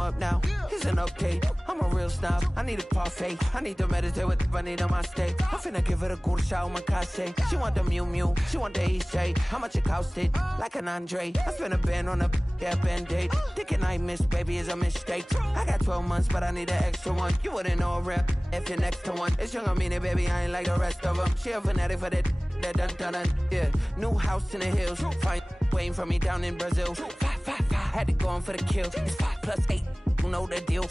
up now. Here's an update. I'm a real snob. I need a parfait. I need to meditate with the bunny on my state. I'm finna give it a good shot with my case. She want the Mew Mew. She want the EJ. How much it costed? Like an Andre. I spent a band on a band-aid. Thinking I miss, baby, is a mistake. I got 12 months, but I need an extra one. You wouldn't know a rep if you're next to one. It's young, I mean it, baby, I ain't like the rest of them. She a fanatic for that dun. Yeah, new house in the hills. Fine, waiting for me down in Brazil. 5, had to go on for the kill. It's 5 plus 8, you know the deal.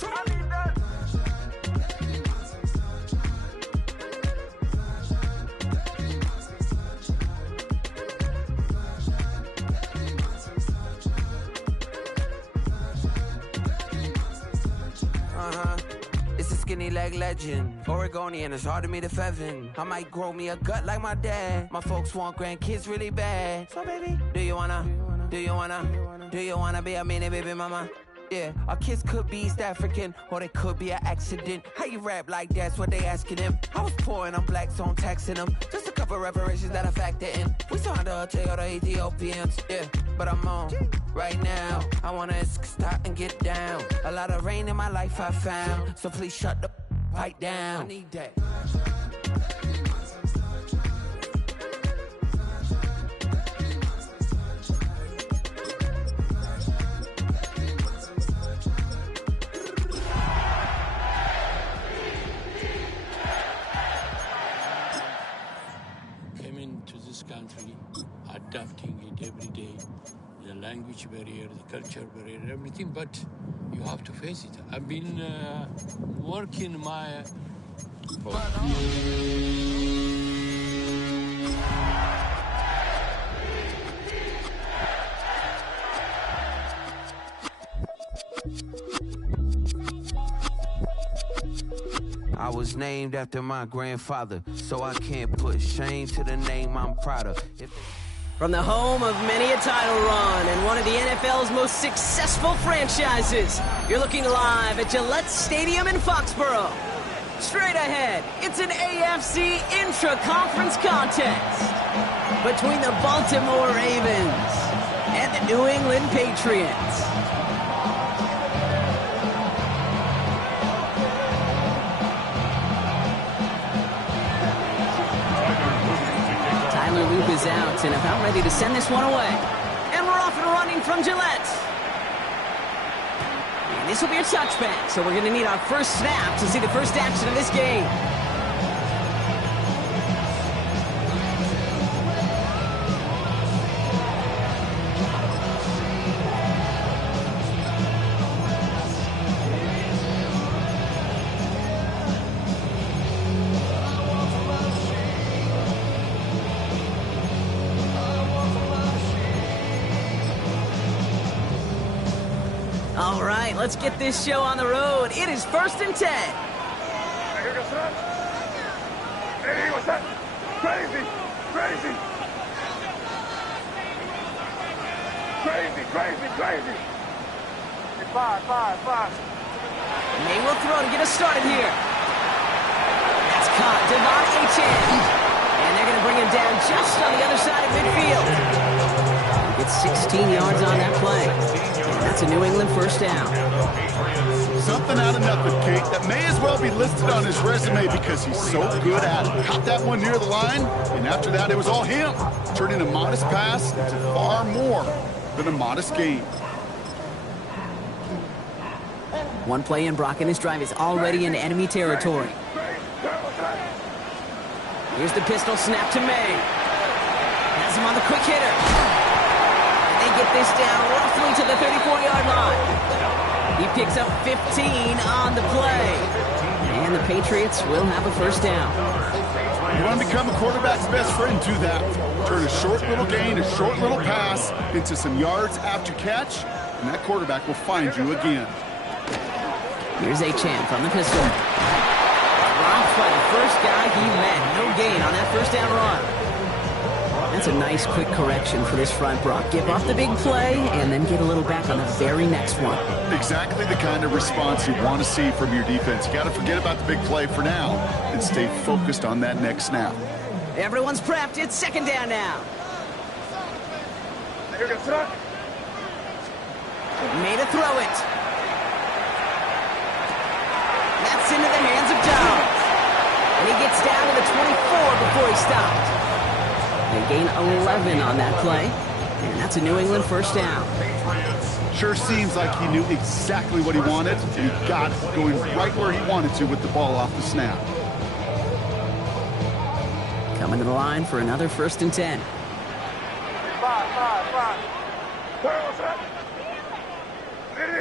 It's a skinny leg legend. Oregonian, it's hard to meet a Fevin. I might grow me a gut like my dad. My folks want grandkids really bad. So baby, do you wanna be a mini baby mama? Yeah, our kids could be East African, or they could be an accident. How you rap like that's what they asking him. I was poor and I'm black, so I'm taxing them. Just a couple reparations that I factor in. We saw the other Ethiopians, yeah, but I'm on right now. I wanna stop and get down. A lot of rain in my life I found, so please shut the pipe down. I need that. Country, adapting it every day, the language barrier, the culture barrier, everything, but you have to face it. I've been working my... I was named after my grandfather, so I can't put shame to the name I'm proud of. From the home of many a title run and one of the NFL's most successful franchises, you're looking live at Gillette Stadium in Foxborough. Straight ahead, it's an AFC intra-conference contest between the Baltimore Ravens and the New England Patriots. Loop is out and about ready to send this one away. And we're off and running from Gillette. And this will be a touchback, so we're going to need our first snap to see the first action of this game. All right, let's get this show on the road. It is 1st and 10. Hey, what's that? Crazy. Hey, five. May will throw to get us started here. That's caught. Devon Achane. And they're going to bring him down just on the other side of midfield. It's 16 yards on that play. And that's a New England first down. Something out of nothing, Kate. That may as well be listed on his resume because he's so good at it. Caught that one near the line, and after that, it was all him. Turning a modest pass into far more than a modest gain. One play in, Brock and his drive is already in enemy territory. Here's the pistol snap to May. Has him on the quick hitter. And they get this down roughly to the 34-yard line. He picks up 15 on the play. And the Patriots will have a first down. You want to become a quarterback's best friend, do that. Turn a short little gain, a short little pass into some yards after catch, and that quarterback will find you again. Here's Achane from the pistol. Dropped by the first guy he met. No gain on that first down run. That's a nice quick correction for this front, Brock. Give up the big play and then get a little back on the very next one. Exactly the kind of response you want to see from your defense. You got to forget about the big play for now and stay focused on that next snap. Everyone's prepped. It's second down now. Made a throw it. before he stopped. They gain 11 on that play, and that's a New England first down. Sure seems like he knew exactly what he wanted, and he got it, going right where he wanted to with the ball off the snap. Coming to the line for another 1st and 10. 5. Turn, what's that?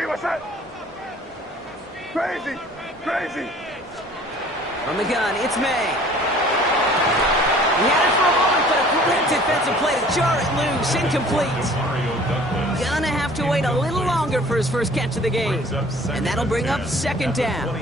What's that? Crazy. From the gun, it's May. He had it for a moment, but a great defensive play to jar it loose. Incomplete. Gonna have to wait a little longer for his first catch of the game. And that'll bring up 2nd down.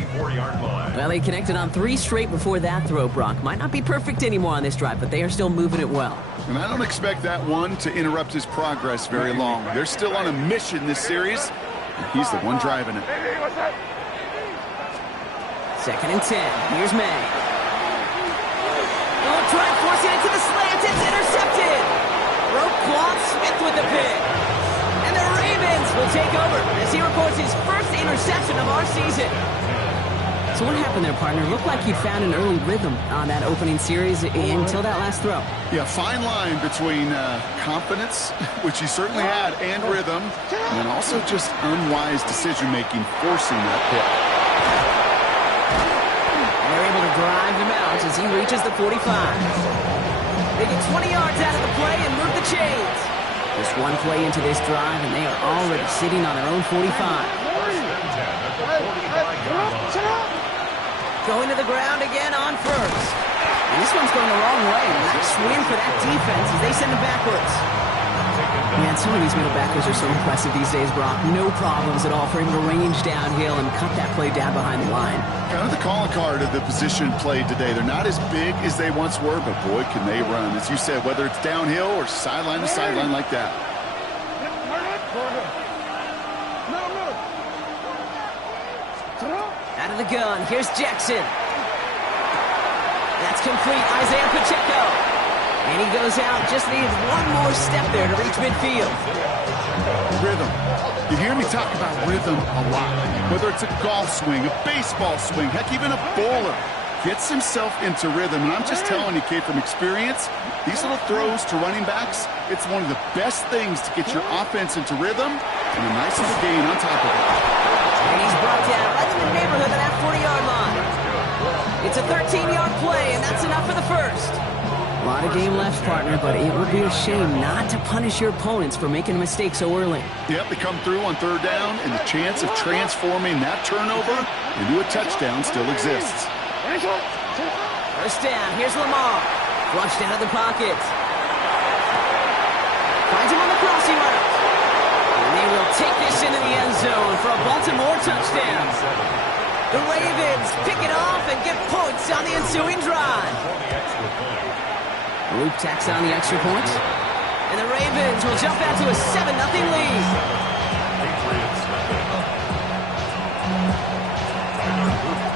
Well, he connected on 3 straight before that throw, Brock. Might not be perfect anymore on this drive, but they are still moving it well. And I don't expect that one to interrupt his progress very long. They're still on a mission this series, and he's the one driving it. 2nd and 10. Here's May. Oh, try forcing it to the slant. It's intercepted. Roquan Smith with the pick. And the Ravens will take over as he records his first interception of our season. So what happened there, partner? Looked like he found an early rhythm on that opening series until that last throw. Yeah, fine line between confidence, which he certainly had, and rhythm, and then also just unwise decision-making, forcing that pick. And they're able to drive him out as he reaches the 45. They get 20 yards out of the play and move the chains. Just one play into this drive, and they are already sitting on their own 45. Going to the ground again on 1st. And this one's going the wrong way. Nice win for that defense as they send it backwards. Man, some of these middle backers are so impressive these days, Brock. No problems at all for him to range downhill and cut that play down behind the line. Kind of the calling card of the position played today. They're not as big as they once were, but boy, can they run. As you said, whether it's downhill or sideline to sideline like that. Out of the gun, here's Jackson. That's complete, Isaiah Pacheco. And he goes out, just needs one more step there to reach midfield. Rhythm. You hear me talk about rhythm a lot. Whether it's a golf swing, a baseball swing, heck, even a bowler gets himself into rhythm. And I'm just telling you, Kate, from experience, these little throws to running backs, it's one of the best things to get your offense into rhythm and a nice little gain on top of it. And he's brought down right in the neighborhood of that 40-yard line. It's a 13-yard play, and that's enough for the first. A lot of game left, partner, but it would be a shame not to punish your opponents for making a mistake so early. Yep, they come through on 3rd down, and the chance of transforming that turnover into a touchdown still exists. First down, here's Lamar. Flushed out of the pocket. Finds him on the crossing route. And they will take this into the end zone for a Baltimore touchdown. The Ravens pick it off and get points on the ensuing drive. Luke tacks on the extra point. And the Ravens will jump out to a 7-0 lead.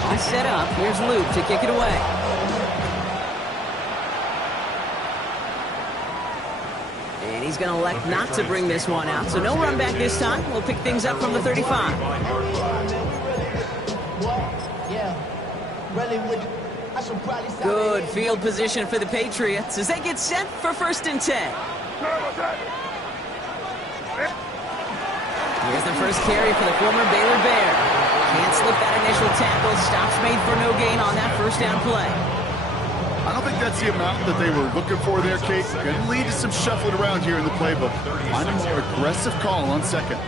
All set up. Here's Luke to kick it away. And he's going to elect not to bring this one out. So no run back this time. We'll pick things up from the 35. Good field position for the Patriots as they get set for 1st and 10. Here's the first carry for the former Baylor Bear. Can't slip that initial tackle. Stops made for no gain on that first down play. I don't think that's the amount that they were looking for there, Kate. Going to lead to some shuffling around here in the playbook. Find a more aggressive call on 2nd.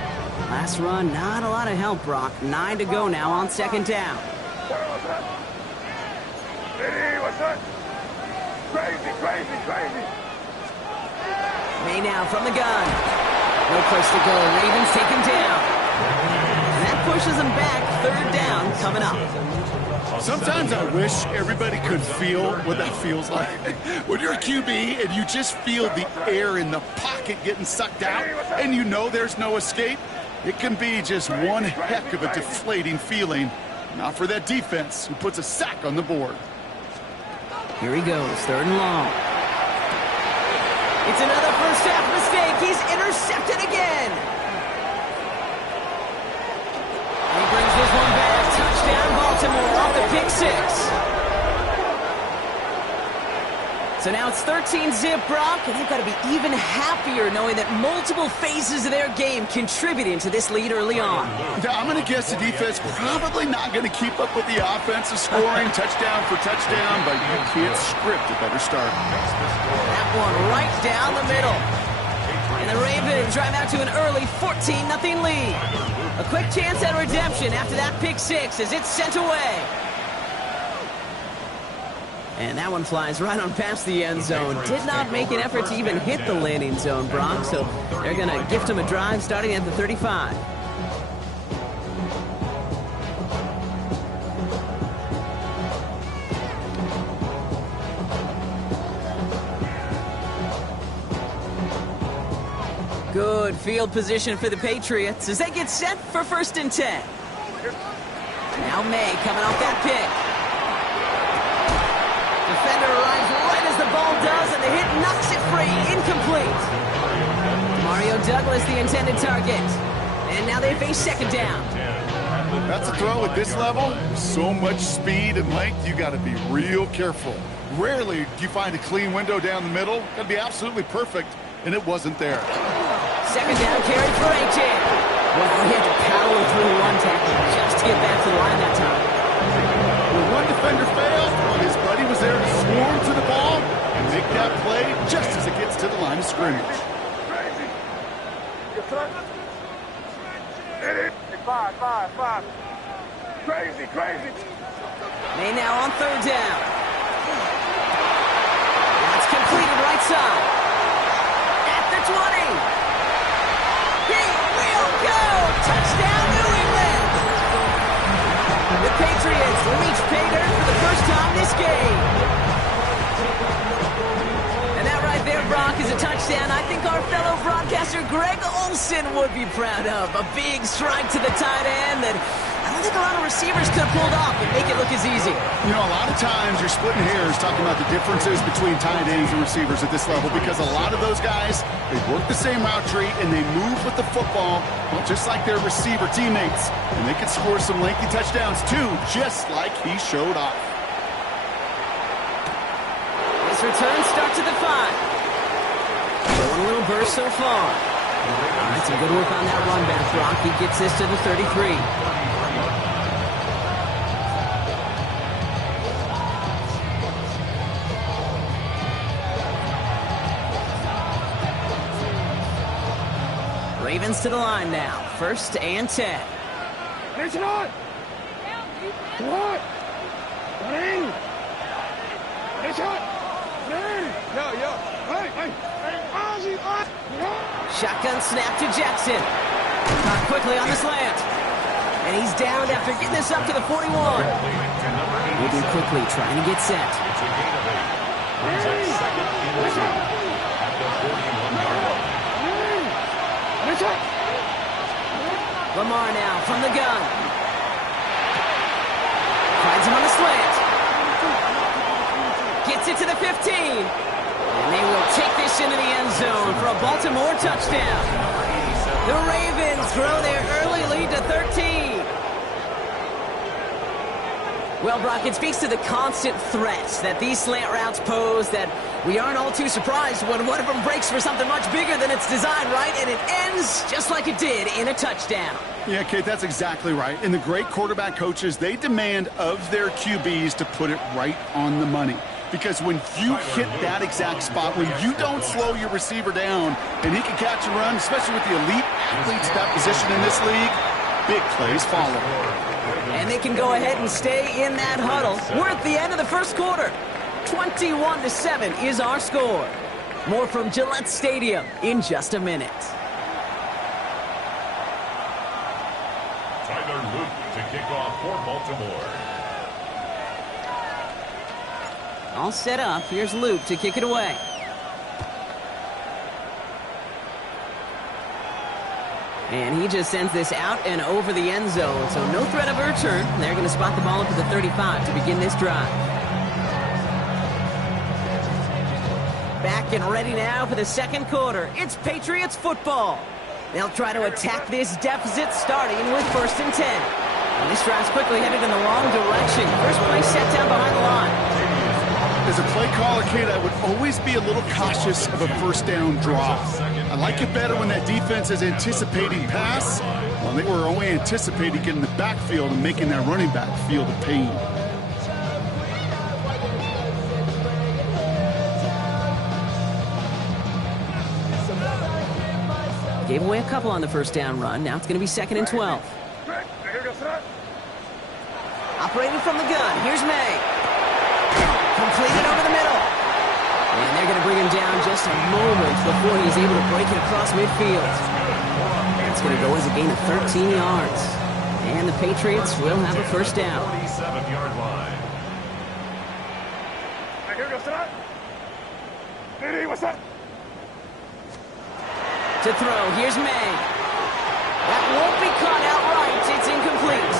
Last run, not a lot of help, Brock. 9 to go now on 2nd down. What's that? Crazy. May now from the gun. No place to go. Ravens take him down. And that pushes him back. 3rd down coming up. Sometimes I wish everybody could feel what that feels like. When you're a QB and you just feel the air in the pocket getting sucked out and you know there's no escape, it can be just one heck of a deflating feeling. Not for that defense who puts a sack on the board. Here he goes, 3rd and long. It's another first half mistake. He's intercepted again. He brings this one back. Touchdown, Baltimore off the pick 6. So now it's 13-zip, Brock, and they've got to be even happier knowing that multiple phases of their game contributing to this lead early on. Yeah, I'm going to guess the defense probably not going to keep up with the offensive scoring touchdown for touchdown, but you can't script a better start. That one right down the middle. And the Ravens drive out to an early 14-0 lead. A quick chance at redemption after that pick six as it's sent away. And that one flies right on past the end zone. Did not make an effort to even hit the landing zone, Brock, so they're going to gift him a drive starting at the 35. Good field position for the Patriots as they get set for 1st and 10. Now May coming off that pick. Defender arrives right as the ball does, and the hit knocks it free. Incomplete. Mario Douglas, the intended target. And now they face 2nd down. That's a throw at this level. So much speed and length, you got to be real careful. Rarely do you find a clean window down the middle. Got to be absolutely perfect, and it wasn't there. 2nd down carry for Achane. Well, he had to power through one tackle just to get back to the line that time. When one defender failed, his buddy was there to swarm to the ball and make that play just as it gets to the line of scrimmage. Crazy. Yes, sir. Five. Crazy. May now on 3rd down. That's completed right side. At the 20. He will go! Touchdown, New England! The Patriots reach pay dirt for the first time this game. And that right there, Brock, is a touchdown I think our fellow broadcaster Greg Olsen would be proud of. A big strike to the tight end that I don't think a lot of receivers could have pulled off and make it look as easy. You know, a lot of times you're splitting hairs talking about the differences between tight ends and receivers at this level because a lot of those guys, they work the same route tree and they move with the football, well, just like their receiver teammates. And they can score some lengthy touchdowns too, just like he showed off. This return starts at the 5. Showing a little burst so far. All right, some good work on that run back, Brock. He gets this to the 33. Ravens to the line now. 1st and 10. Listen on. What? What in? Listen on. Yo. Hey. Ozzy. Shotgun snap to Jackson. Caught quickly on the slant. And he's down after getting this up to the 41. Moving quickly, trying to get set. Lamar now from the gun. Finds him on the slant. Gets it to the 15. And they will take this into the end zone for a Baltimore touchdown. The Ravens grow their early lead to 13. Well, Brock, it speaks to the constant threats that these slant routes pose that we aren't all too surprised when one of them breaks for something much bigger than its design, right? And it ends just like it did in a touchdown. Yeah, Kate, that's exactly right. And the great quarterback coaches, they demand of their QBs to put it right on the money. Because when you hit that exact spot, when you don't slow your receiver down and he can catch and run, especially with the elite athletes at that position in this league, big plays follow. And they can go ahead and stay in that huddle. We're at the end of the first quarter. 21-7 is our score. More from Gillette Stadium in just a minute. Tyler Luke to kick off for Baltimore. All set up. Here's Luke to kick it away. And he just sends this out and over the end zone. So no threat of a return. They're going to spot the ball up at the 35 to begin this drive. Back and ready now for the second quarter. It's Patriots football. They'll try to attack this deficit starting with 1st and 10. And this drive's quickly headed in the wrong direction. First play set down behind the line. As a play caller, Kate, I would always be a little cautious of a first down draw. I like it better when that defense is anticipating pass, while they were only anticipating getting the backfield and making that running back feel the pain. Gave away a couple on the first down run. Now it's going to be 2nd and 12. Operating from the gun. Here's May. Completed over the middle. And they're going to bring him down just a moment before he's able to break it across midfield. It's going to go as a gain of 13 yards. And the Patriots will have a first down. 47-yard line. To throw, here's May. That won't be caught outright. It's incomplete.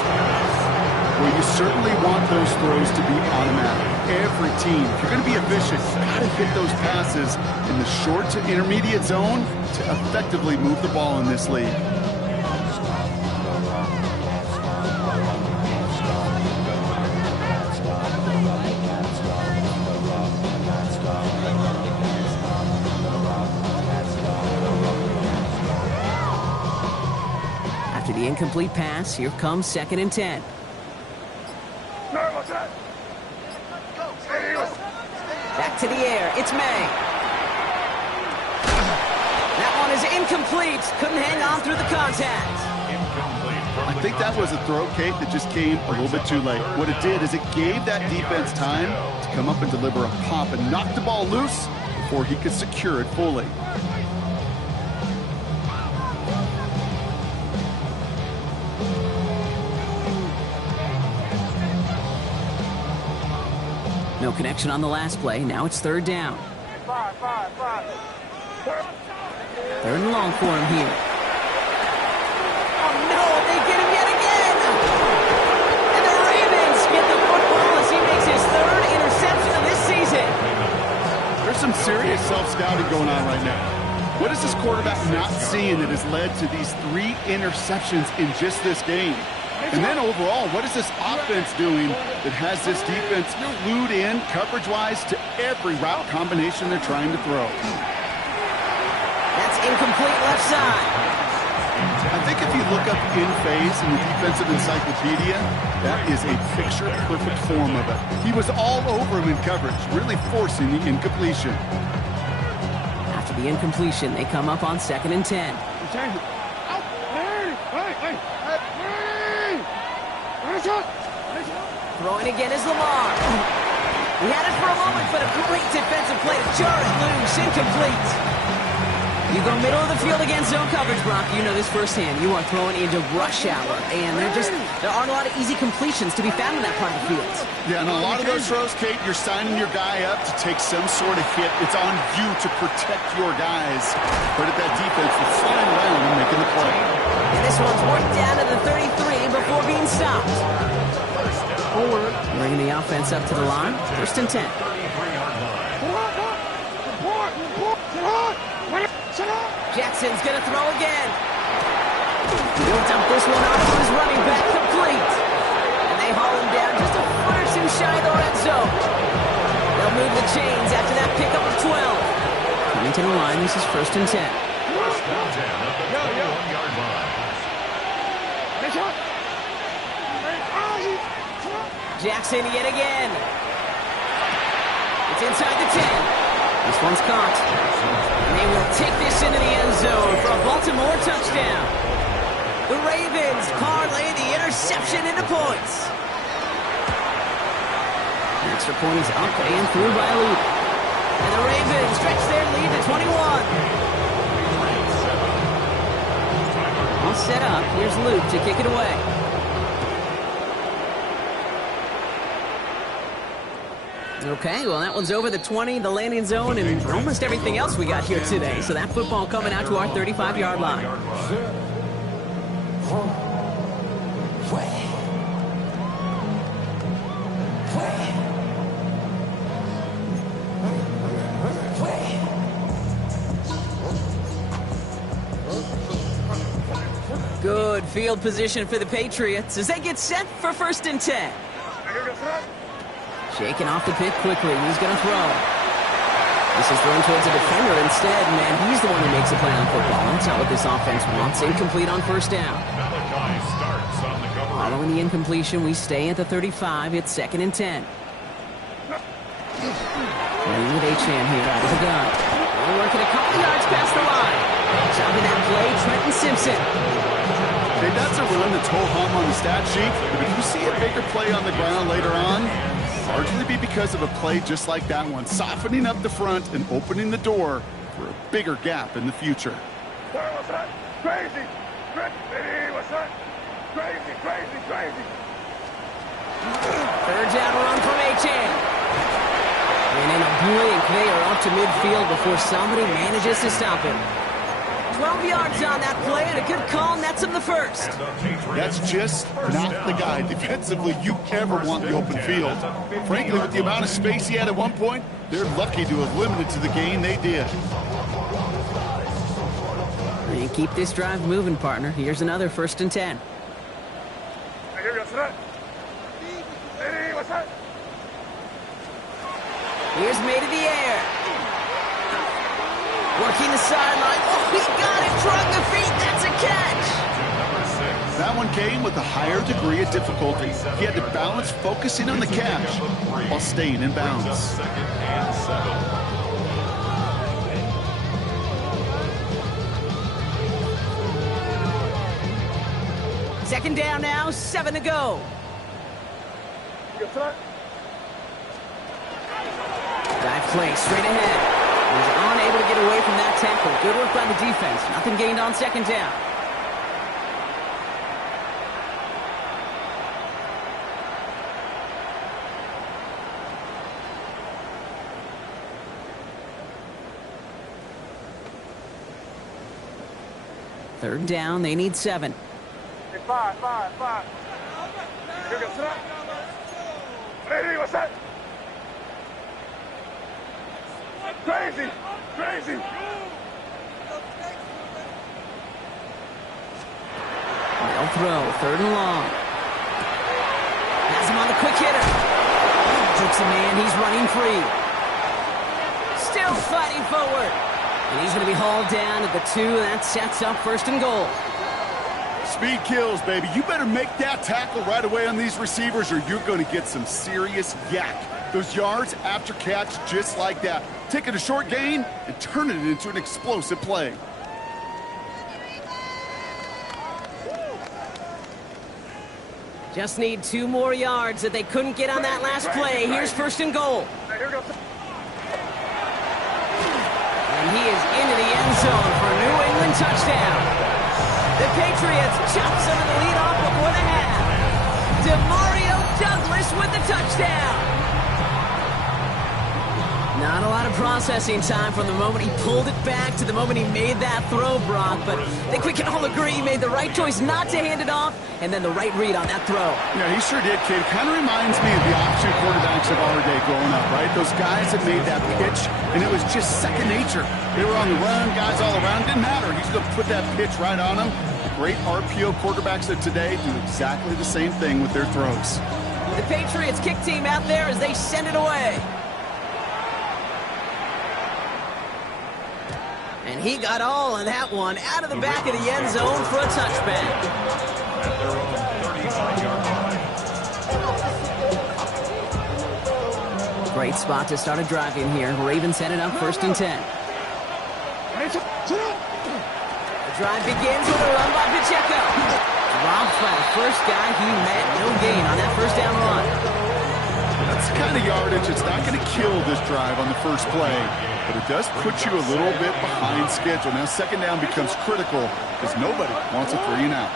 Well, you certainly want those throws to be automatic. Every team, if you're going to be efficient, you've got to hit those passes in the short to intermediate zone to effectively move the ball in this league. After the incomplete pass, here comes 2nd and 10. Back to the air. It's May. That one is incomplete. Couldn't hang on through the contact. I think that was a throw, Kate, that just came a little bit too late. What it did is it gave that defense time to come up and deliver a pop and knock the ball loose before he could secure it fully. No connection on the last play. Now it's 3rd down. 3rd and long for him here. Oh, no! They get him yet again! And the Ravens get the football as he makes his 3rd interception of this season. There's some serious self-scouting going on right now. What is this quarterback not seeing that has led to these 3 interceptions in just this game? And then overall, what is this offense doing that has this defense glued in coverage-wise to every route combination they're trying to throw? That's incomplete left side. I think if you look up in phase in the defensive encyclopedia, that is a picture-perfect form of it. He was all over him in coverage, really forcing the incompletion. After the incompletion, they come up on 2nd and 10. Throwing again is Lamar. He had it for a moment, but a great defensive play to jar it loose. Incomplete. You go middle of the field against zone coverage, Brock. You know this firsthand. You are throwing into rush hour, and there aren't a lot of easy completions to be found in that part of the field. Yeah, and a lot of those throws, Kate, you're signing your guy up to take some sort of hit. It's on you to protect your guys. But at that defense, they're flying around and making the play. And this one's worked down to the 33 before being stopped. Bringing the offense up to the line. 1st and 10. Jackson's going to throw again. He'll dump this one off to his running back, complete. And they haul him down just a foot or two shy of the red zone. They'll move the chains after that pickup of 12. Coming to the line, this is 1st and 10. First and 10 at the 41-yard line. Jackson yet again. It's inside the 10. This one's caught. And they will take this into the end zone for a Baltimore touchdown. The Ravens parlay the interception into points. The extra point is up and through by Luke. And the Ravens stretch their lead to 21. All set up. Here's Luke to kick it away. Okay, well, that one's over the 20, the landing zone, and almost everything else we got here today. So that football coming out to our 35-yard line. Good field position for the Patriots as they get set for 1st and 10. Shaking off the pick quickly. He's going to throw. This is thrown towards a defender instead. Man, he's the one who makes a play on football. That's not what this offense wants. Incomplete on first down. Following the incompletion, we stay at the 35. It's 2nd and 10. Playing with Achane here out of the gun. We're working a couple yards past the line. Stopping that play, Trenton Simpson. Hey, that's a run that's ho-hum on the stat sheet. But if you see a bigger play on the ground later on, largely be because of a play just like that one, softening up the front and opening the door for a bigger gap in the future. What's that? Crazy! What's that? Crazy, crazy, crazy! 3rd down run from Achane. And in a blink, they are up to midfield before somebody manages to stop him. 12 yards on that play, and a good call nets him the first. That's just not the guy defensively you ever want in the open field. Frankly, with the amount of space he had at one point, they're lucky to have limited to the gain they did. And keep this drive moving, partner. Here's another 1st and 10. What's that? Here's made in the air. Working the sideline. Oh, he got it. Drug the feet. That's a catch. That one came with a higher degree of difficulty. He had to balance focusing on the catch while staying in bounds. 2nd and 7. Second down now, 7 to go. Dive play straight ahead. He's unable to get away from that tackle. Good work by the defense. Nothing gained on 2nd down. Third down, they need 7. Five. What's that? Crazy! Crazy! They'll throw, 3rd and long. Has him on the quick hitter. Takes a man, he's running free. Still fighting forward. And he's going to be hauled down at the 2, and that sets up 1st and goal. Speed kills, baby. You better make that tackle right away on these receivers or you're going to get some serious yak. Those yards after catch just like that. Taking a short gain and turning it into an explosive play. Just need 2 more yards that they couldn't get on that last play. Here's 1st and goal. And he is into the end zone for a New England touchdown. The Patriots chop some of the lead off before the half. Demario Douglas with the touchdown. Not a lot of processing time from the moment he pulled it back to the moment he made that throw, Brock. But I think we can all agree he made the right choice not to hand it off, and then the right read on that throw. Yeah, he sure did, kid. Kind of reminds me of the option quarterbacks of our day growing up, right? Those guys that made that pitch, and it was just second nature. They were on the run, guys all around. Didn't matter. He's going to put that pitch right on them. Great RPO quarterbacks of today do exactly the same thing with their throws. The Patriots kick team out there as they send it away. And he got all of that one out of the back of the end zone for a touchback. At their own 35-yard line. Great spot to start a drive in here. Ravens headed up 1st and 10. The drive begins with a run by Pacheco. Robbed by the first guy he met. No gain on that 1st down run. That's the kind of yardage that's not going to kill this drive on the first play, but it does put you a little bit behind schedule. Now 2nd down becomes critical because nobody wants a 3 and out.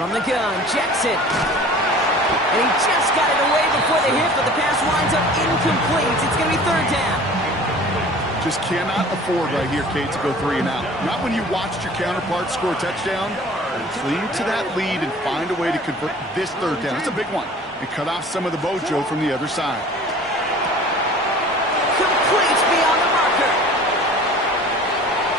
From the gun, Jackson. And he just got it away before the hit, but the pass winds up incomplete. It's going to be 3rd down. Just cannot afford right here, Kate, to go 3 and out. Not when you watched your counterpart score a touchdown. Cling to that lead and find a way to convert this 3rd down. It's a big one. And cut off some of the mojo from the other side. Complete beyond the marker.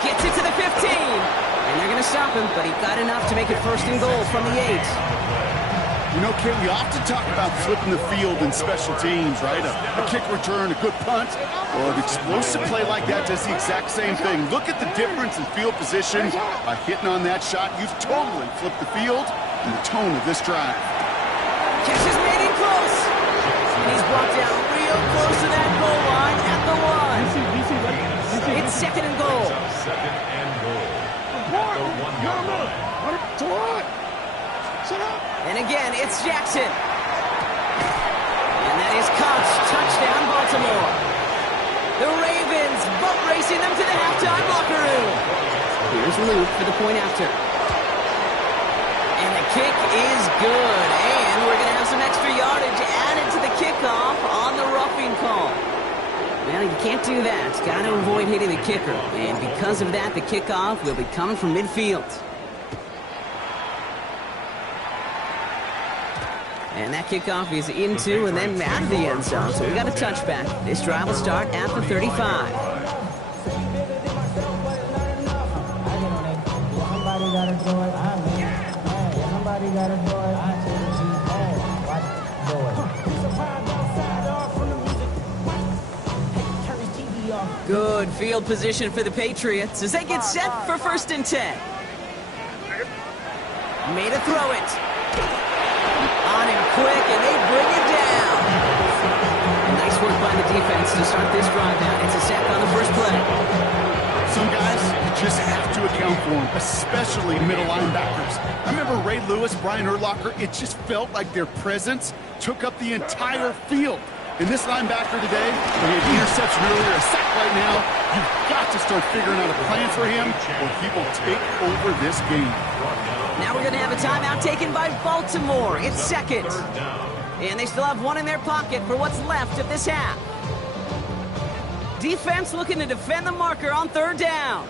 Gets it to the 15. And they're going to stop him, but he got enough to make it 1st and goal from the 8. You know, Kate, we often talk about flipping the field in special teams, right? A kick return, a good punt. Well, an explosive play like that does the exact same thing. Look at the difference in field position. By hitting on that shot, you've totally flipped the field and the tone of this drive. Catch is made in close. And he's brought down real close to that goal line at the one. It's second and goal. Second and goal. At the 1 yard line. And again, it's Jackson. And that is Cox. Touchdown, Baltimore. The Ravens boat racing them to the halftime locker room. Here's Luke for the point after. And the kick is good. And we're going to have some extra yardage added to the kickoff on the roughing call. Well, you can't do that. Got to avoid hitting the kicker. And because of that, the kickoff will be coming from midfield. And that kickoff is into and then out of the end zone. So we got a touchback. This drive will start at the 35. Good field position for the Patriots as they get set for 1st and 10. Made a throw it. On him quick, and they bring it down. Nice work by the defense to start this drive out. It's a sack on the first play. Some guys, you just have to account for them, especially middle linebackers. I remember Ray Lewis, Brian Urlacher, it just felt like their presence took up the entire field. And this linebacker today, when he had interception earlier, a sack right now, you've got to start figuring out a plan for him, or he will take over this game. Now we're going to have a timeout taken by Baltimore. It's second. And they still have one in their pocket for what's left of this half. Defense looking to defend the marker on 3rd down.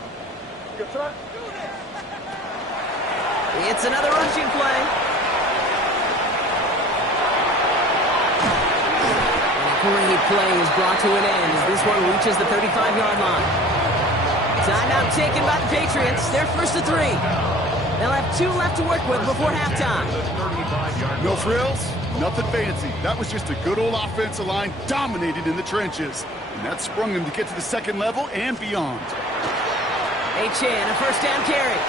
It's another rushing play. And a great play is brought to an end as this one reaches the 35-yard line. Timeout taken by the Patriots. They're 1st and 3. They'll have 2 left to work with before halftime. No frills, nothing fancy. That was just a good old offensive line dominated in the trenches. And that sprung them to get to the second level and beyond. Achane, a 1st down carry.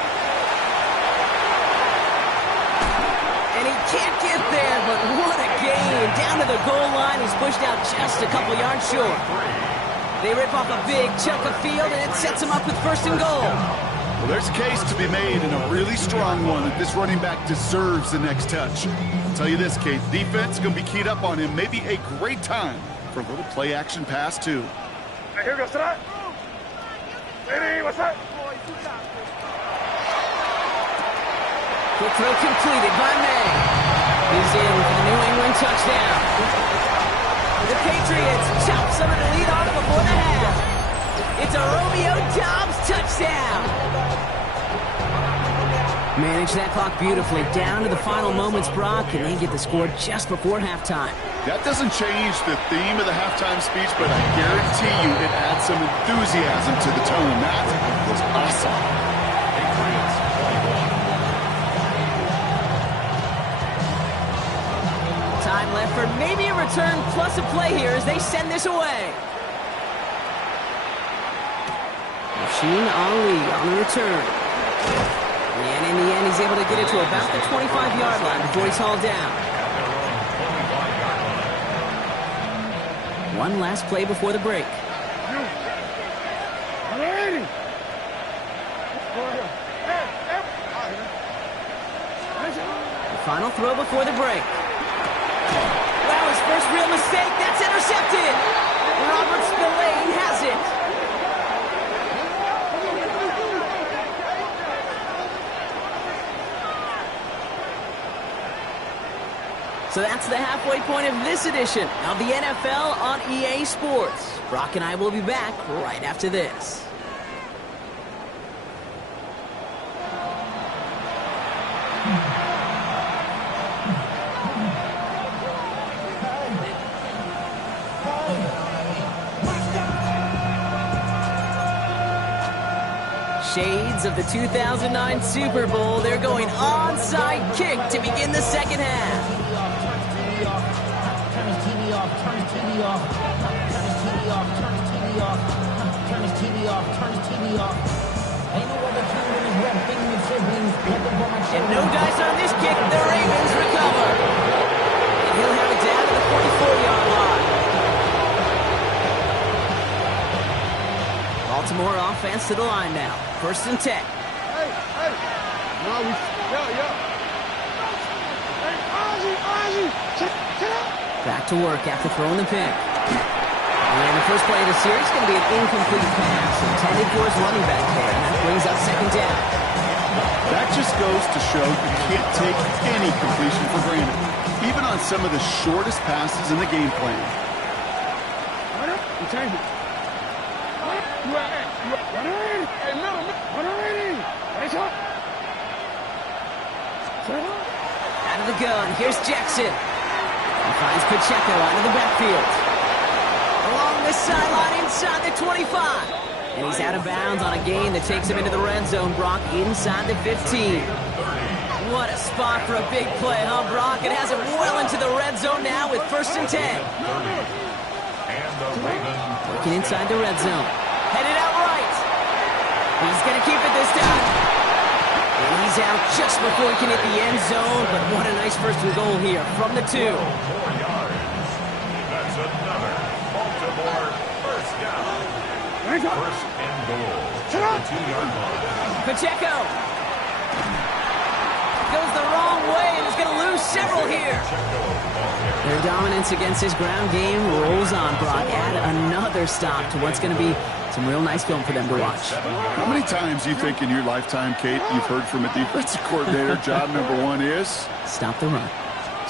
And he can't get there, but what a gain. Down to the goal line, he's pushed out just a couple yards short. They rip off a big chunk of field, and it sets him up with 1st and goal. Well, there's a case to be made, and a really strong one, that this running back deserves the next touch. I'll tell you this, Kate, defense is going to be keyed up on him. Maybe a great time for a little play-action pass, too. Here we go, start. Ready, what's that? Quick throw completed by May. He's in for the New England touchdown. The Patriots chop some of the lead off before the half. It's a Romeo Doubs touchdown. Manage that clock beautifully down to the final moments, Brock, and they get the score just before halftime. That doesn't change the theme of the halftime speech, but I guarantee you it adds some enthusiasm to the tone. That was awesome. Time left for maybe a return plus a play here as they send this away. Rasheen Ali on the return. And in the end, he's able to get it to about the 25-yard line before he's hauled down. One last play before the break. The final throw before the break. Wow, his first real mistake. That's intercepted. Robert Spillane has it. So that's the halfway point of this edition of the NFL on EA Sports. Brock and I will be back right after this. Shades of the 2009 Super Bowl. They're going onside kick to begin the second half. off, turn his TV off, turn his TV off, turn his TV off, turn his TV off, turn his TV off. Ain't no other kingdom is red thing with siblings. And no dice on this kick. The Ravens recover. And he'll have it down to the 44-yard line. Baltimore offense to the line now. 1st and 10. Back to work after throwing the pick. And the first play of the series is going to be an incomplete pass intended for his running back there. And that brings up 2nd down. That just goes to show you can't take any completion for granted, even on some of the shortest passes in the game plan. Out of the gun, here's Jackson. He finds Pacheco out of the backfield. Along the sideline inside the 25. And he's out of bounds on a gain that takes him into the red zone, Brock, inside the 15. What a spot for a big play, huh, Brock? It has him well into the red zone now with 1st and 10. Working inside the red zone. Headed out right. He's going to keep it this time. And he's out just before he can hit the end zone, but what a nice 1st and goal here from the 2. That's another Baltimore 1st down. 1st and goal. The 2-yard line. Pacheco goes the wrong way and is going to lose several here. Their dominance against his ground game rolls on, Brock. Add another stop to what's going to be some real nice film for them to watch. How many times do you think in your lifetime, Kate, you've heard from a defensive coordinator, job number 1 is? Stop the run.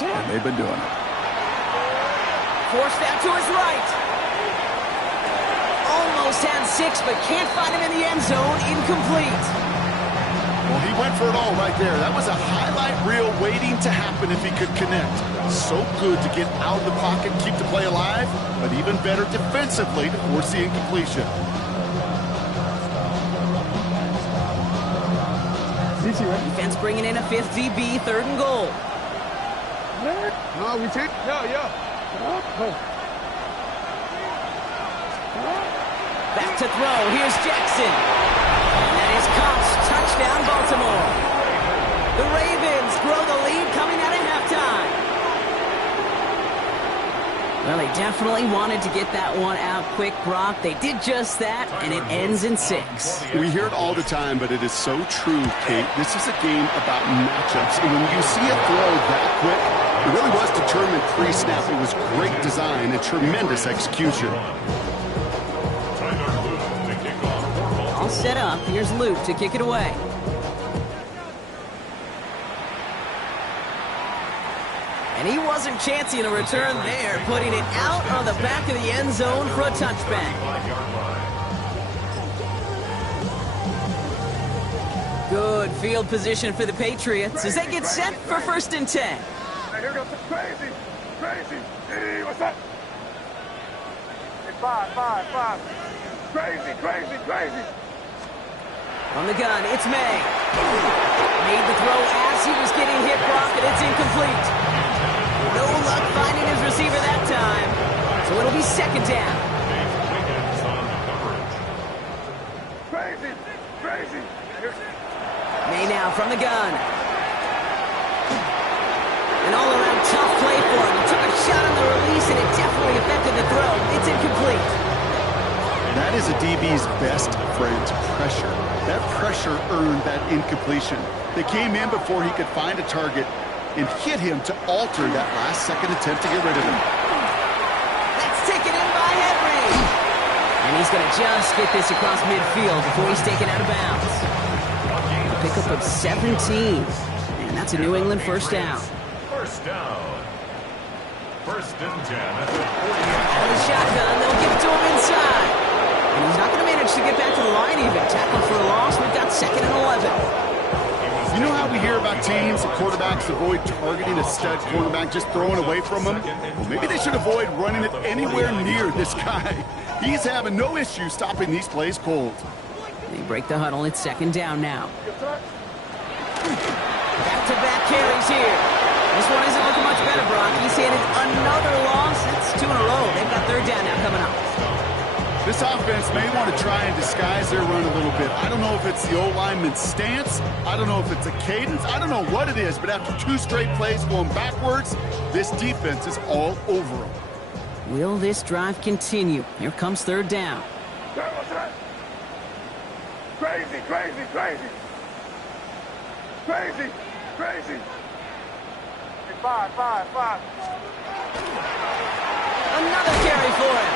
And they've been doing it. Forced out to his right. Almost had 6, but can't find him in the end zone. Incomplete. Well, he went for it all right there. That was a highlight reel waiting to happen if he could connect. So good to get out of the pocket, keep the play alive, but even better defensively to force the incompletion. Defense bringing in a 5th DB, 3rd and goal. No, we take. Back to throw. Here's Jackson. And that is Cox. Touchdown, Baltimore. The Ravens grow the lead coming out of halftime. Well, they definitely wanted to get that one out quick, Brock. They did just that, and it ends in 6. We hear it all the time, but it is so true, Kate. This is a game about matchups, and when you see a throw that quick, it really was determined pre-snap. It was great design and tremendous execution. All set up. Here's Luke to kick it away. And he wasn't chancing a return there, putting it out on the back of the end zone for a touchback. Good field position for the Patriots as they get set for 1st and 10. Hey, here goes the crazy. Hey, what's up? Hey, 5. Crazy. On the gun, it's May. Made the throw as he was getting hit, Brock, and it's incomplete. No luck finding his receiver that time. So it'll be 2nd down. Crazy. May now from the gun. An all-around tough play for him. He took a shot on the release, and it definitely affected the throw. It's incomplete. That is a DB's best friend, pressure. That pressure earned that incompletion. They came in before he could find a target and hit him to alter that last-second attempt to get rid of him. That's taken in by Henry. And he's going to just get this across midfield before he's taken out of bounds. A pickup of 17. And that's a New England 1st down. 1st down. 1st and 10 at the 40. Out of the shotgun, they'll give it to him inside. And he's not going to manage to get back to the line even. Tackled for a loss. We've got 2nd and 11. You know how we hear about teams and quarterbacks avoid targeting a stud quarterback, just throwing away from him? Well, maybe they should avoid running it anywhere near this guy. He's having no issue stopping these plays cold. They break the huddle. It's 2nd down now. Back-to-back carries here. This one isn't looking much better, Brock. He's handed another loss. It's last 2 in a row. They've got third down now coming up. This offense may want to try and disguise their run a little bit. I don't know if it's the O-lineman's stance. I don't know if it's a cadence. I don't know what it is, but after 2 straight plays going backwards, this defense is all over them. Will this drive continue? Here comes third down. Crazy, crazy, crazy. Crazy, crazy. 5. Another carry for him.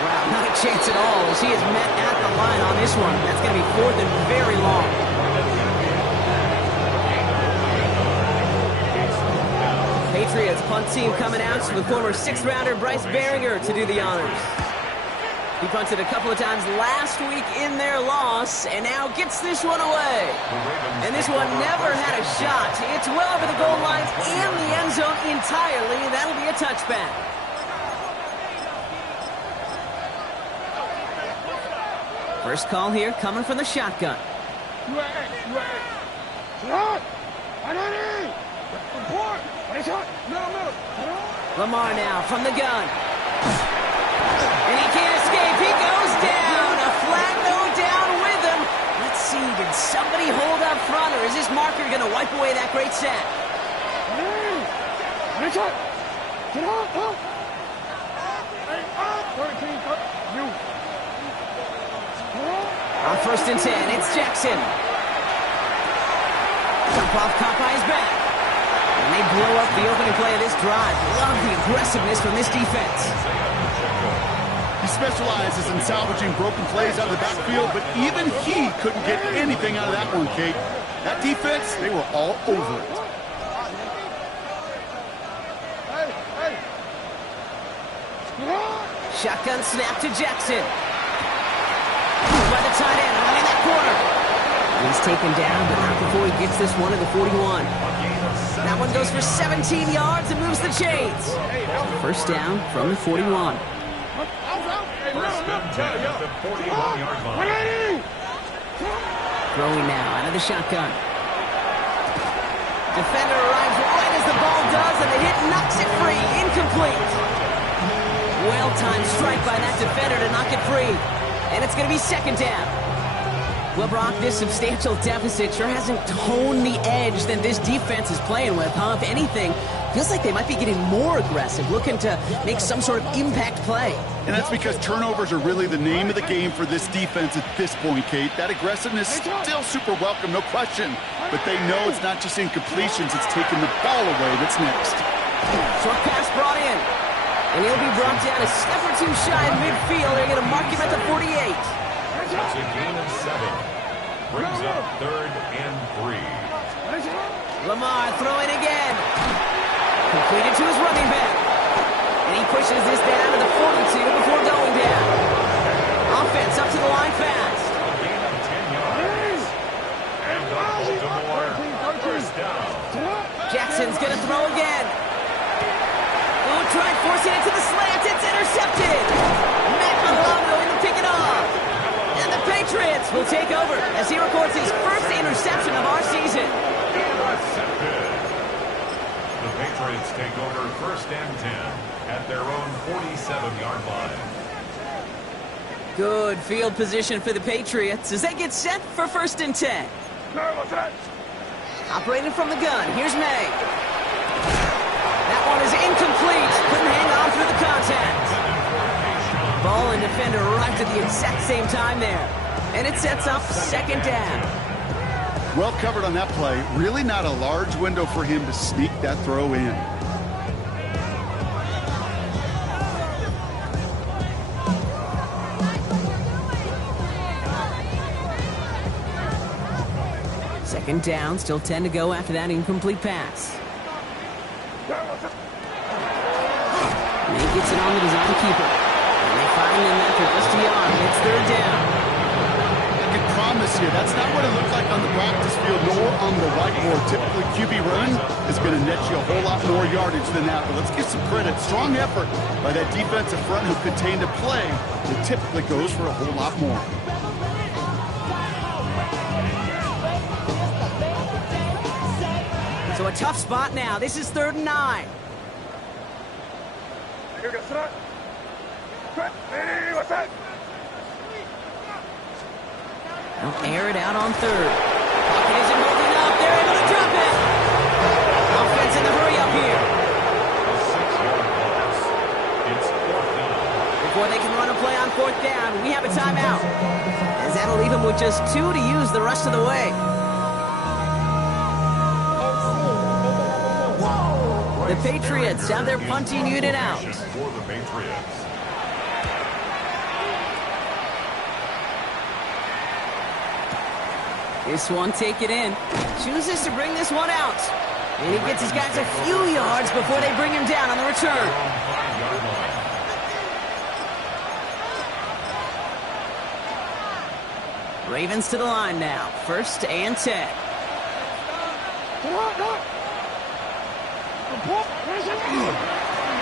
Wow, not a chance at all as he is met at the line on this one. That's going to be 4th and very long. Patriots punt team coming out to the former 6th-rounder Bryce Baringer to do the honors. He punted a couple of times last week in their loss and now gets this one away. And this one never had a shot. It's well over the goal lines and the end zone entirely. That'll be a touchback. First call here coming from the shotgun. Lamar now from the gun. And he can't escape. He goes down. A flag no down with him. Let's see, did somebody hold up front, or is this marker going to wipe away that great sack? On 1st and 10, it's Jackson. Jump off caught by his back. And they blow up the opening play of this drive. Love the aggressiveness from this defense. He specializes in salvaging broken plays out of the backfield, but even he couldn't get anything out of that one, Kate. That defense, they were all over it. Shotgun snap to Jackson. By the tight end, running that corner. He's taken down, but not before he gets this one to the 41. That one goes for 17 yards and moves the chains. First down from the 41. First and 10 at the 41-yard line. Throwing now out of the shotgun. Defender arrives right as the ball does, and the hit knocks it free. Incomplete. Well-timed strike by that defender to knock it free. And it's going to be second down. Well, Brock, this substantial deficit sure hasn't toned the edge that this defense is playing with, huh? If anything, feels like they might be getting more aggressive, looking to make some sort of impact play. And that's because turnovers are really the name of the game for this defense at this point, Kate. That aggressiveness is still super welcome, no question. But they know it's not just incompletions, it's taking the ball away that's next. Short pass brought in. And he'll be brought down a step or two shy of midfield. They're going to mark him at the 48. That's a gain of 7. Brings up 3rd and 3. Lamar throwing again. Completed to his running back. And he pushes this down to the 42 before going down. Offense up to the line fast. A gain of 10 yards. And the Baltimore first down. Jackson's going to throw again. Oh, tried forcing it to the slant. It's intercepted. Matt Malongo in to pick it off. And the Patriots will take over as he records his first interception of our season. Intercepted. The Patriots take over 1st and 10 at their own 47-yard line. Good field position for the Patriots as they get set for 1st and 10. Operating from the gun, here's May. That one is incomplete. Couldn't hang on through the contact. Ball and defender arrived at the exact same time there. And it sets up 2nd down. Well covered on that play. Really not a large window for him to sneak that throw in. Second down, still 10 to go after that incomplete pass. May gets it on the design keeper. And they find him after just a yard. It's 3rd down. I can promise you, that's not what it looked like on the practice field nor on the whiteboard. Typically, QB run is going to net you a whole lot more yardage than that. But let's give some credit. Strong effort by that defensive front who contained a play that typically goes for a whole lot more. So a tough spot now. This is 3rd and 9. They'll air it out on third. Pocket isn't holding up. They're able to drop it. Offense in the hurry up here. A 6-yard loss. It's 4th down. Before they can run a play on 4th down, we have a timeout. As that'll leave them with just 2 to use the rest of the way. The Patriots have their punting unit out. For the Patriots. This one, take it in. Chooses to bring this one out. And he gets his guys a few yards before they bring him down on the return. 5-yard line. Ravens to the line now. 1st and 10.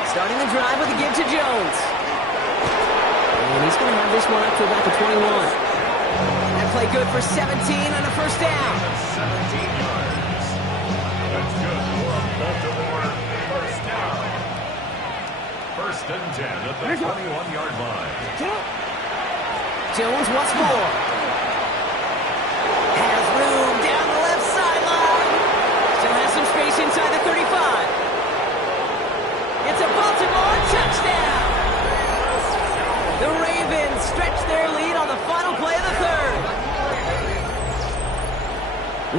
Starting the drive with a give to Jones. And he's going to have this one up to about the 21. That play good for 17 and a 1st down. 17 yards. That's good for a Baltimore 1st down. 1st and 10 at the 21-yard line. Jones once more. Has room down the left sideline. Still has some space inside the 35. It's a Baltimore touchdown. The Ravens stretch their lead on the final play of the 3rd.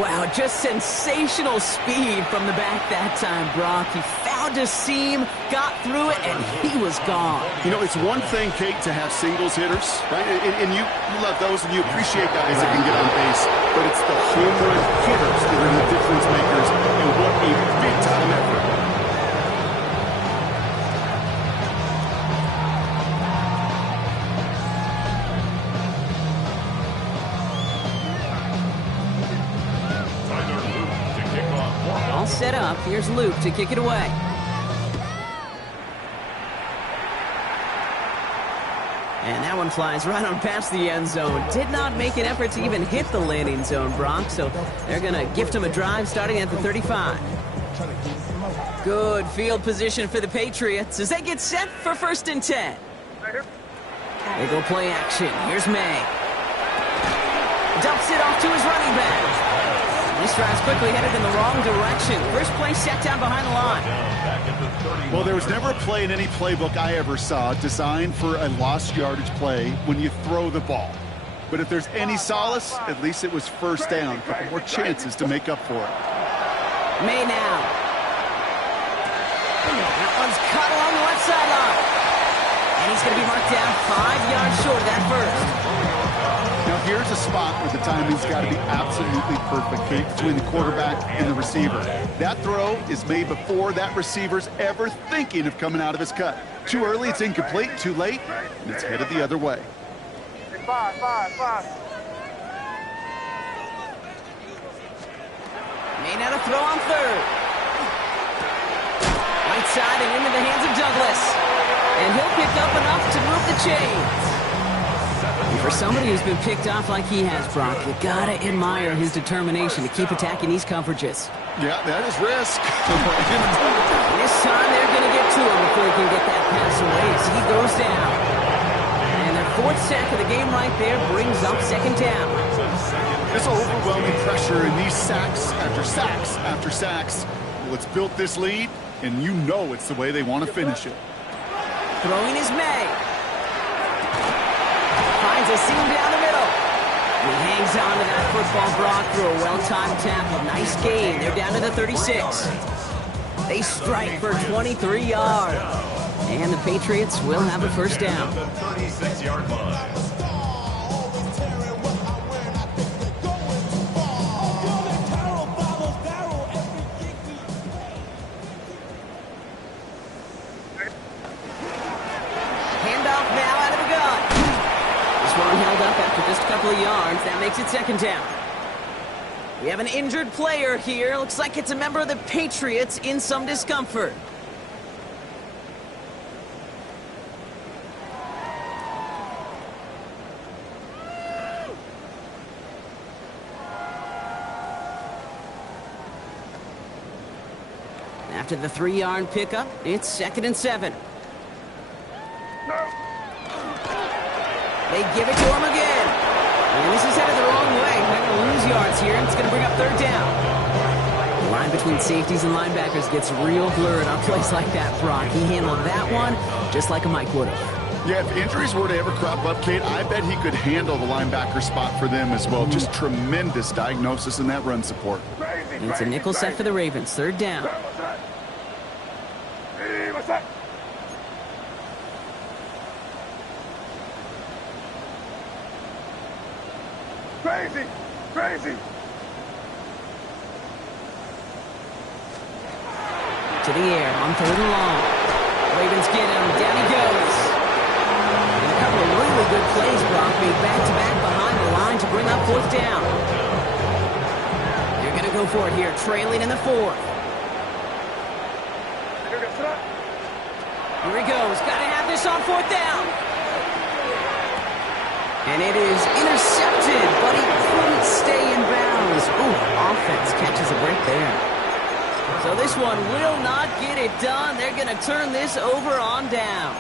Wow, just sensational speed from the back that time, Brock. He found a seam, got through it, and he was gone. You know, it's one thing, Kate, to have singles hitters, right? And you love those, and you appreciate guys that can get on base. But it's the home run hitters that are the difference makers, and what a big-time effort. All set up. Here's Luke to kick it away. And that one flies right on past the end zone. Did not make an effort to even hit the landing zone, Brock. So they're going to gift him a drive starting at the 35. Good field position for the Patriots as they get set for 1st and 10. They go play action. Here's May. Dumps it off to his running back. This drive's quickly headed in the wrong direction. First play set down behind the line. Well, there was never a play in any playbook I ever saw designed for a lost yardage play when you throw the ball. But if there's any solace, at least it was 1st down. A couple more chances to make up for it. May now. That one's caught along the left sideline. And he's going to be marked down 5 yards short of that first. Now here's a spot where the timing's got to be absolutely perfect, Kate, between the quarterback and the receiver. That throw is made before that receiver's ever thinking of coming out of his cut. Too early, it's incomplete. Too late, and it's headed the other way. May now to throw on 3rd. Right side and into the hands of Douglas. And he'll pick up enough to move the chains. And for somebody who's been picked off like he has, Brock, you gotta admire his determination to keep attacking these coverages. Yeah, that is risk. This time they're gonna get to him before he can get that pass away as he goes down. And their 4th sack of the game right there brings up 2nd down. This overwhelming pressure in these sacks after sacks after sacks. Well, it's built this lead, and you know it's the way they want to finish it. Throwing is May. Finds a seam down the middle. He hangs on to that football, Brock, through a well-timed tackle. Nice gain. They're down to the 36. They strike for 23 yards. And the Patriots will have a 1st down. The 36-yard line. Held up after just a couple of yards. That makes it 2nd down. We have an injured player here. Looks like it's a member of the Patriots in some discomfort. After the 3-yard pickup, it's 2nd and 7. They give it to him again. And this is headed the wrong way. They're going to lose yards here, and it's going to bring up third down. The line between safeties and linebackers gets real blurred on plays like that, Brock. He handled that one just like a Mike would have. Yeah, if injuries were to ever crop up, Kate, I bet he could handle the linebacker spot for them as well. Just tremendous diagnosis in that run support. And it's a nickel set for the Ravens. Third down. Crazy! Crazy! To the air on third and long. Ravens get him. Down he goes. And a couple of really good plays, Brock, made back-to-back behind the line to bring up fourth down. They're going to go for it here, trailing in the fourth. Here he goes. Got to have this on fourth down. And it is intercepted, but he couldn't stay in bounds. Ooh, offense catches a break there. So this one will not get it done. They're going to turn this over on downs.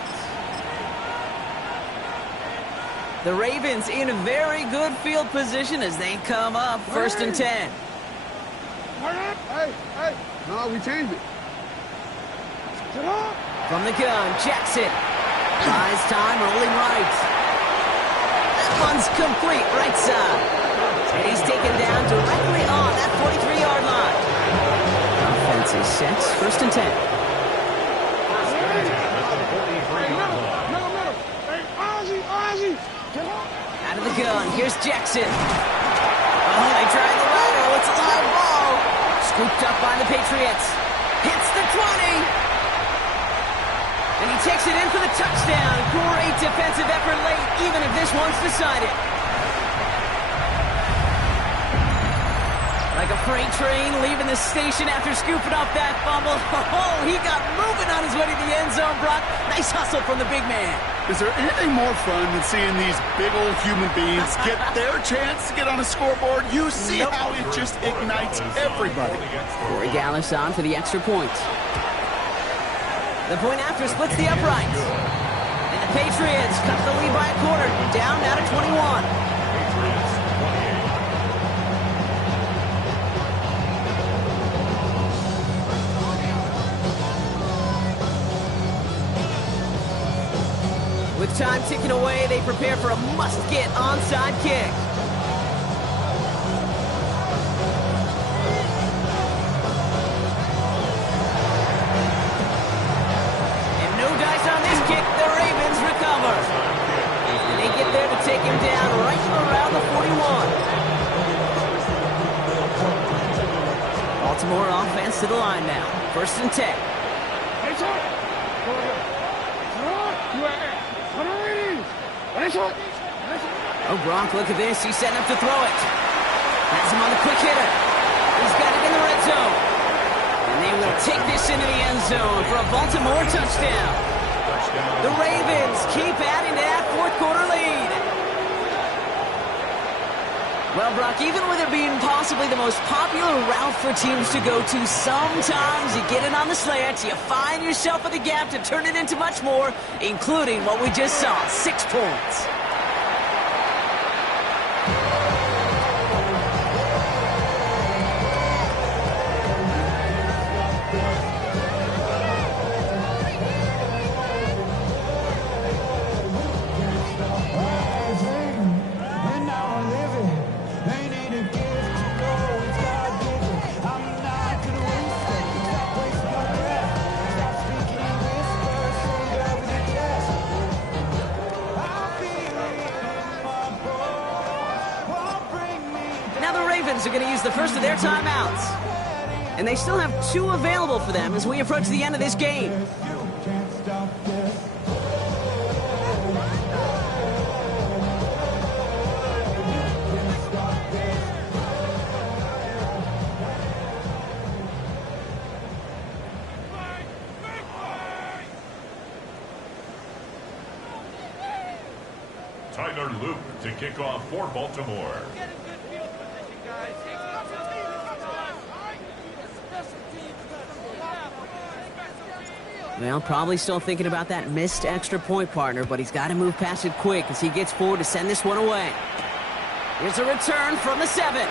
The Ravens in a very good field position as they come up first and 10. Hey, no, we changed it. From the gun, Jackson. Buys time, rolling right. That one's complete, right side. And he's taken down directly on that 43-yard line. Offense is set, first and 10. Out of the gun, here's Jackson. Oh, they try the lateral, it's a live ball. Scooped up by the Patriots. Hits the 20. And he takes it in for the touchdown. Great defensive effort late, even if this one's decided. Like a freight train leaving the station after scooping up that fumble. Oh, he got moving on his way to the end zone, Brock. Nice hustle from the big man. Is there anything more fun than seeing these big old human beings get their chance to get on a scoreboard? You see how it just ignites everybody. Corey Gallis on for the extra point. The point after splits the uprights. And the Patriots cut the lead by a quarter. Down now to 21. With time ticking away, they prepare for a must-get onside kick. And no dice on this kick. The Ravens recover. And they get there to take him down right around the 41. Baltimore offense to the line now. First and 10. Oh, Gronk, look at this. He's setting up to throw it. Has him on the quick hitter. He's got it in the red zone. And they will take this into the end zone for a Baltimore touchdown. The Ravens keep adding to that fourth quarter lead. Well, Brock, even with it being possibly the most popular route for teams to go to, sometimes you get it on the slant, you find yourself in the gap to turn it into much more, including what we just saw, 6 points. Are going to use the first of their timeouts. And they still have 2 available for them as we approach the end of this game. Tyler Luke to kick off for Baltimore. Well, probably still thinking about that missed extra point, partner, but he's got to move past it quick as he gets forward to send this one away. Here's a return from the 7.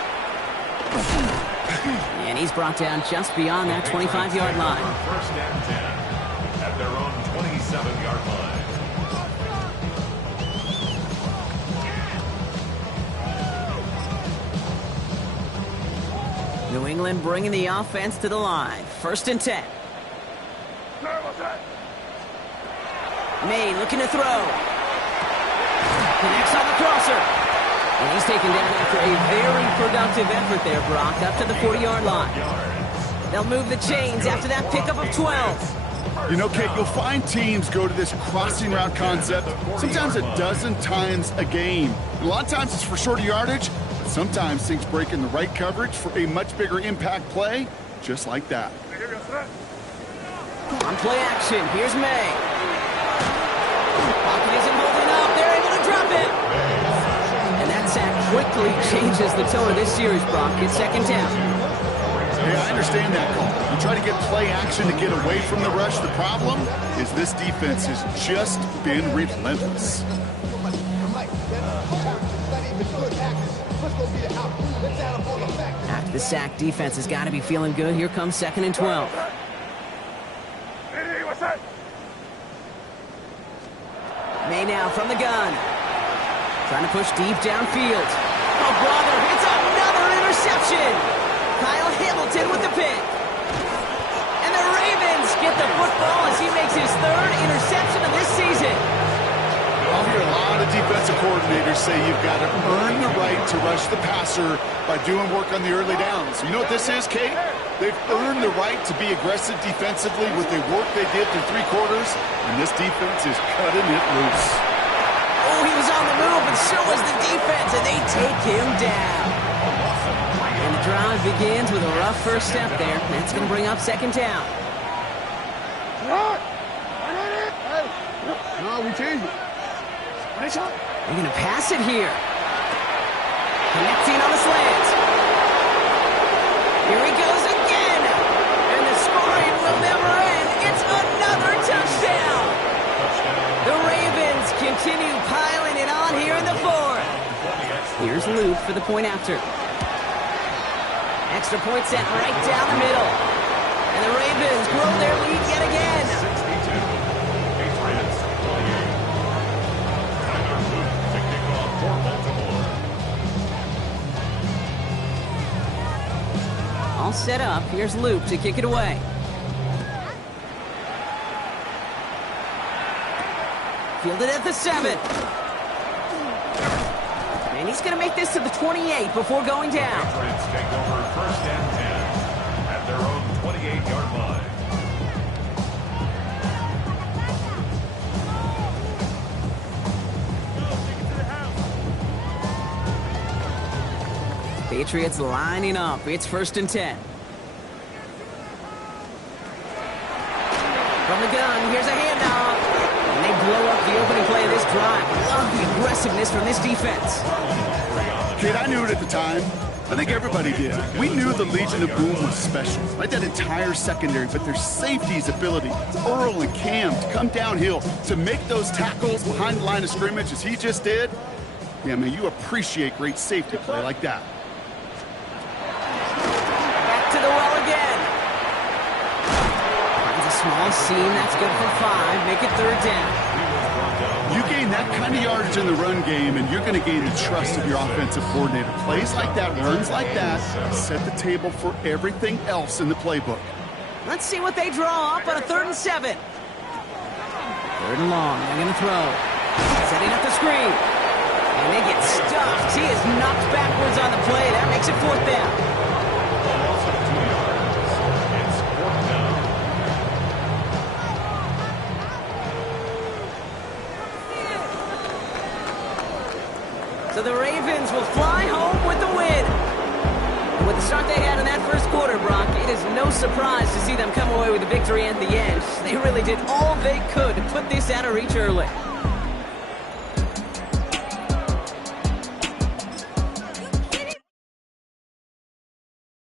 And he's brought down just beyond that 25-yard line. First and 10 at their own 27-yard line. New England bringing the offense to the line. First and 10. May looking to throw. Connects on the crosser. And he's taken down after a very productive effort there, Brock, up to the 40-yard line. They'll move the chains after that pickup of 12. You know, Kate, you'll find teams go to this crossing route concept sometimes a dozen times a game. A lot of times it's for shorter yardage, but sometimes things break in the right coverage for a much bigger impact play, just like that. On play action, here's May. Pocket isn't holding up. They're able to drop it. And that sack quickly changes the tone of this series, Brock. It's second down. Yeah, I understand that call. You try to get play action to get away from the rush. The problem is this defense has just been relentless. After the sack, defense has got to be feeling good. Here comes second and 12. May now from the gun. Trying to push deep downfield. Oh, brother, it's another interception. Kyle Hamilton with the pick. And the Ravens get the football as he makes his third interception of this season. I'll hear a lot of defensive coordinators say you've got to earn the right to rush the passer by doing work on the early downs. You know what this is, Kate? They've earned the right to be aggressive defensively with the work they did through 3 quarters, and this defense is cutting it loose. Oh, he was on the move, but so was the defense, and they take him down. And the drive begins with a rough first step there. That's going to bring up second down. No, we changed it. They're going to pass it here. Connecting on the slant. Here he goes again. And the scoring will never end. It's another touchdown. The Ravens continue piling it on here in the 4th. Here's Luke for the point after. Extra point set right down the middle. And the Ravens grow their lead yet again. 62. Patriots 28. Tyler Luke to kick off for Baltimore. All set up. Here's Luke to kick it away. Fielded at the 7. And he's going to make this to the 28 before going down. Patriots take over first and 10 at their own 28-yard line. Patriots lining up. It's first and 10. From the gun, here's a handoff. And they blow up the opening play of this drive. Love the aggressiveness from this defense. Kid, I knew it at the time. I think everybody did. We knew the Legion of Boom was special, like that entire secondary, but their safety's ability, Earl and Cam, to come downhill, to make those tackles behind the line of scrimmage as he just did. Yeah, man, you appreciate great safety play like that. Back to the well again. Finds a small seam. That's good for 5. Make it third down. You gain that kind of yardage in the run game, and you're going to gain the trust of your offensive coordinator. Plays like that, runs like that, set the table for everything else in the playbook. Let's see what they draw up on a 3rd and 7. 3rd and long. They're going to throw. Setting up the screen. And they get stuffed. He is knocked backwards on the play. That makes it 4th down. Loss of 2 yards. It's 4th down. So the Ravens will fly home with the win. And with the start they had in that first quarter, Brock, it is no surprise to see them come away with the victory at the end. They really did all they could to put this out of reach early.